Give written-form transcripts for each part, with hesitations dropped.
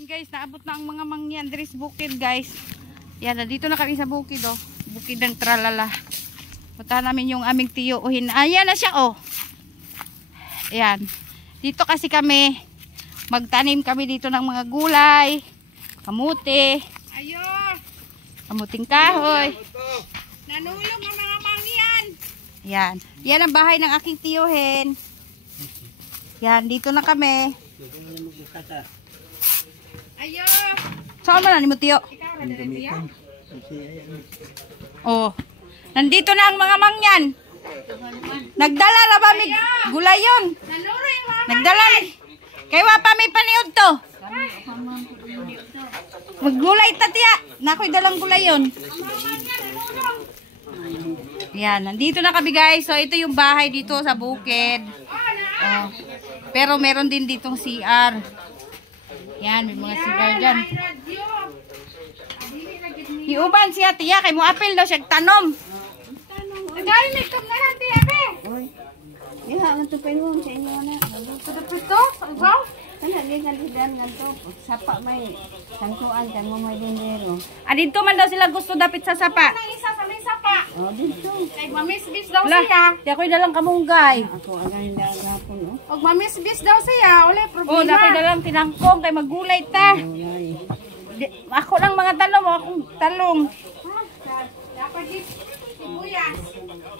Guys, naabot na ang mga mangyan diri sa bukid, guys. Yan, dito na kami sa bukid, oh. Bukid ng Tralala. Punta namin yung aming tiyo. Ayan na siya, oh. Ayan. Dito kasi kami, magtanim kami dito ng mga gulay, kamuti. Ayo. Kamuting kahoy. Nanulong ang mga mangyan. Yan. Yan ang bahay ng aking tiyuhin. Yan, dito na kami. Ayo. Saan man ni mo, tiyo? Oh. Nandito na ang mga mangyan. Nagdala na ba mig gulayon? Nagdala. Kay wa pa may paniud to. Maggulay ta tiya. Nakoy dalang gulayon. Yan, nandito na kami, guys. So ito yung bahay dito sa bukid. Oh. Pero meron din ditong CR. Yan, may mga CR dyan. Iuban siya tiya kay mo apil daw siya tanom. Dali may kamera tiya be. Oy. Iha ang tupay mo sa inyo na. Sa pito, bro. Ano din kandidan nganto sapa may tangkuan kan mo may dinero. Dito man daw sila gusto dapit sa sapa. Nang isa sa may sapa. Oh, dito. Kay mamisbis daw siya. Di ako'y dalang kamunggay. Ako ang gapon, oh. Og mamisbis daw siya, uli problema. Oh, dapat dalang tinangkong kay magulay ta. Ako lang mga talong, akong talong. Dapat di sibuyas.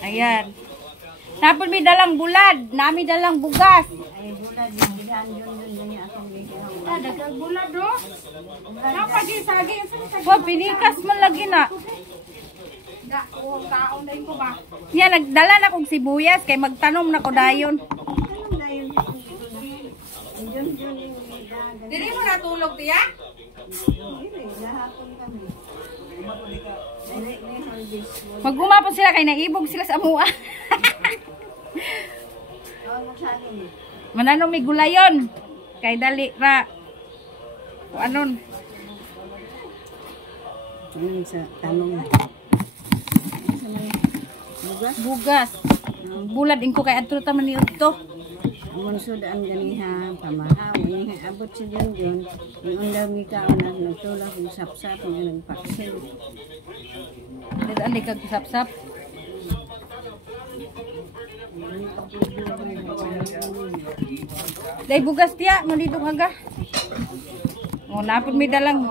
Ayan. Napon mi dalang bulad, nami dalang bugas. Ay bulad dihan yun niya atong gihan. Dagang bulad do. Dapat di saging. Wa pinikas man lagi na. Da, taon na ko ba? Yan nagdala na kog sibuyas kay magtanom na ko dayon. Dili mo natulog tiya? Magumapon sila kay naibog sila sa mua. Mananong may gulayon kay dali ra. Anon? Sa tanong. Bugas. Bulad ingko kay adto ta man ni udto. Amon sudan ganiha pamahaw ini abot si Junjun yung undaw mi kaon nagtulak ng sapsap ng nagpaksil. Dito andi kag sapsap. Dai bugas tiya mo dito aga. Oh napon mi dalang.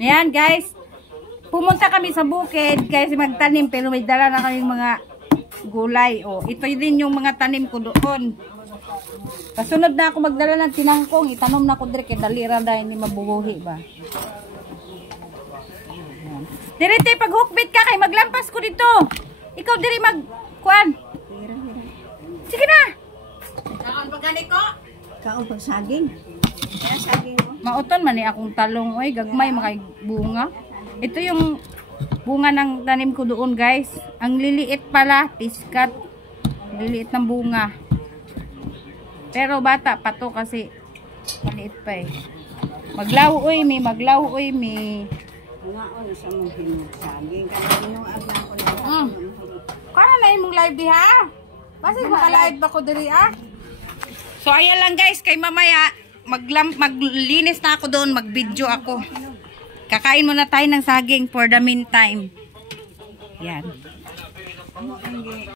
Ayan guys. Pumunta kami sa bukid kasi magtanim pero may dala na kaming mga gulay. Oh, ito din yung mga tanim ko doon. Kasunod na ako magdala ng tinangkong, itanom na ko dire kay dalira dahil ni mabubuhi ba. Direte pag hukbit ka kay maglampas ko dito. Ikaw diri mag kuan. Sige na. Kaon pag gani ko? Kaon pag saging. Kaya saging mo. Mauton man ni akong talong oy, gagmay makay bunga. Ito yung bunga ng tanim ko doon, guys. Ang liliit pala, tiskat. Liliit ng bunga. Pero bata pa to kasi maliit pa eh. Maglaw oy mi, maglaw oy mi. Ngaon sa mga saging kanino agna ko na. Kana na imong live di ha? Basta maka-live ba ko diri ah? So ayan lang guys, kay mamaya maglinis na ako doon, mag-video ako. Kakain muna tayo ng saging for the meantime. Yan.